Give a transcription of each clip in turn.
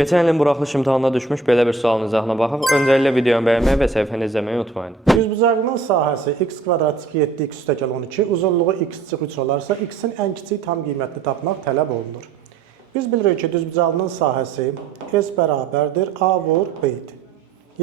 Geçən ilin buraxılış imtahanına düşmüş belə bir sualın izahına baxaq. Öncəliklə videonu bəyənməyi və səhifəni izləməyi unutmayın. Düzbucaqlının sahəsi x kvadrat çıxı 7x üstəgəl 12, uzunluğu x çıxı 3 olarsa, x-in ən kiçik tam qiymətini tapmaq tələb olunur. Biz bilirik ki, düzbucaqlının sahəsi s bərabərdir a vur b-dir.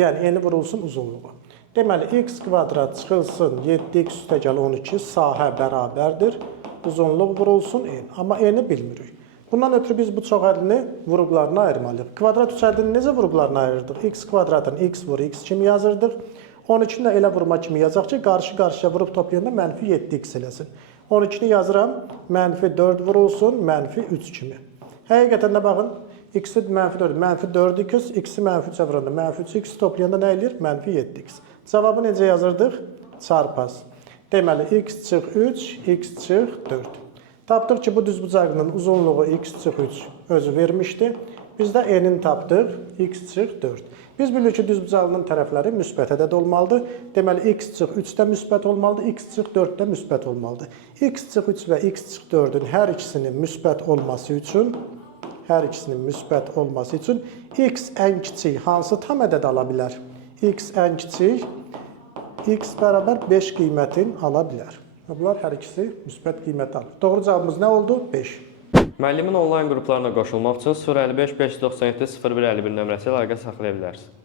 Yəni, eni vurulsun uzunluğu. Deməli, x kvadrat çıxılsın 7x üstəgəl 12 sahə bərabərdir. Uzunluq vurulsun n. Amma eni bilmirik. Bundan ötürü biz bu çoxhədini vuruqlarına ayırmalıyıq. Kvadrat üçhədini necə vuruqlarına ayırırdıq? X kvadratın x vur x kimi yazırdıq. 12-ni də elə vurma kimi yazacaq ki, qarşı-qarşıya vurub toplayanda mənfi 7x eləsin. 12-ni yazıram, mənfi 4 vurulsun, mənfi 3 kimi. Həqiqətən də baxın, x-i mənfi 4, mənfi 4x, x-i mənfi 3-ə vuranda, mənfi 3x toplayanda nə eləyir? Mənfi 7x. Cavabı necə yazırdıq? Çarpaz. Deməli, x çıx 3, x çıx 4. Tapdıq ki, bu düzbucaqlının uzunluğu x çıx 3 özü vermişdi. Biz də n-in tapdıq, x çıx 4. Biz bilirik ki, düzbucaqlının tərəfləri müsbət ədəd olmalıdır. Deməli, x çıx 3 də müsbət olmalıdır, x çıx 4 də müsbət olmalıdır. X çıx 3 və x çıx 4-ün hər ikisinin müsbət olması üçün x ən kiçik hansı tam ədəd ala bilər? X ən kiçik, x bərabər 5 qiymətin ala bilər. Bunlar hər ikisi müsbət qiymət alır. Doğru cavabımız nə oldu? 5. Müəllimin onlayn qruplarına qoşulmaq üçün 055 597 0151 nömrəsi ilə əlaqə saxlaya bilərsiniz.